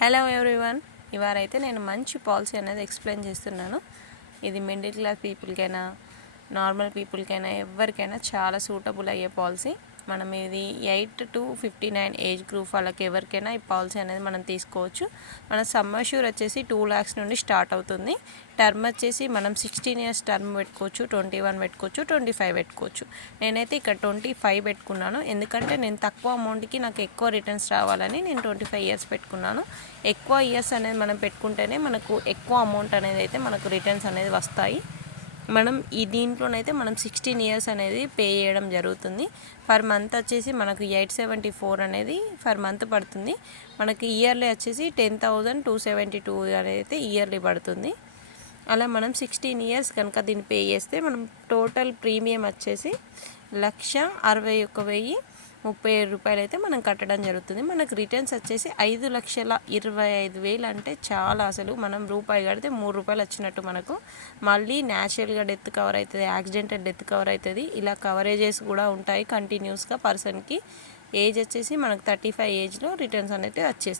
Hello everyone, ఇవారైతే నేను మంచి policy అనేది ఎక్స్ప్లెయిన్ చేస్తున్నాను. ఇది మిడిల్ క్లాస్ పీపుల్కైనా నార్మల్ పీపుల్కైనా ఎవరికైనా చాలా సూటబుల్ అయ్యే పాలసీ. మనం ఇది 8 to 59 ఏజ్ గ్రూప్ వాళ్ళకి ఎవరికైనా ఈ పాలసీ అనేది మనం తీసుకోవచ్చు. మన సమ్ అష్యూర్ వచ్చేసి 2 lakhs నుండి స్టార్ట్ అవుతుంది. టర్మ్ వచ్చేసి మనం 16 years టర్మ్ పెట్టుకోవచ్చు, 21 పెట్టుకోవచ్చు, 25 పెట్టుకోవచ్చు. నేనైతే ఇక్కడ 25 పెట్టుకున్నాను, ఎందుకంటే నేను తక్కువ అమౌంట్కి నాకు ఎక్కువ రిటర్న్స్ రావాలని నేను 25 years పెట్టుకున్నాను. ఎక్కువ ఇయర్స్ అనేది మనం పెట్టుకుంటేనే మనకు ఎక్కువ అమౌంట్ అనేది అయితే మనకు రిటర్న్స్ అనేది వస్తాయి. మనం ఈ దీంట్లోనైతే మనం 16 years అనేది పే చేయడం జరుగుతుంది. పర్ మంత్ వచ్చేసి మనకు 874 అనేది పర్ మంత్ పడుతుంది. మనకి ఇయర్లీ వచ్చేసి 10,272 అనేది అయితే ఇయర్లీ పడుతుంది. అలా మనం 16 years కనుక దీన్ని పే చేస్తే మనం టోటల్ ప్రీమియం వచ్చేసి 1,61,037 రూపాయలు అయితే మనం కట్టడం జరుగుతుంది. మనకు రిటర్న్స్ వచ్చేసి 5,25,000 అంటే చాలా. అసలు మనం రూపాయి కడితే 3 రూపాయలు వచ్చినట్టు. మనకు మళ్ళీ న్యాచురల్గా డెత్ కవర్ అవుతుంది, యాక్సిడెంటల్ డెత్ కవర్ అవుతుంది. ఇలా కవరేజెస్ కూడా ఉంటాయి కంటిన్యూస్గా. పర్సన్కి ఏజ్ వచ్చేసి మనకు 35 ఏజ్లో రిటర్న్స్ అనేది వచ్చేస్తుంది.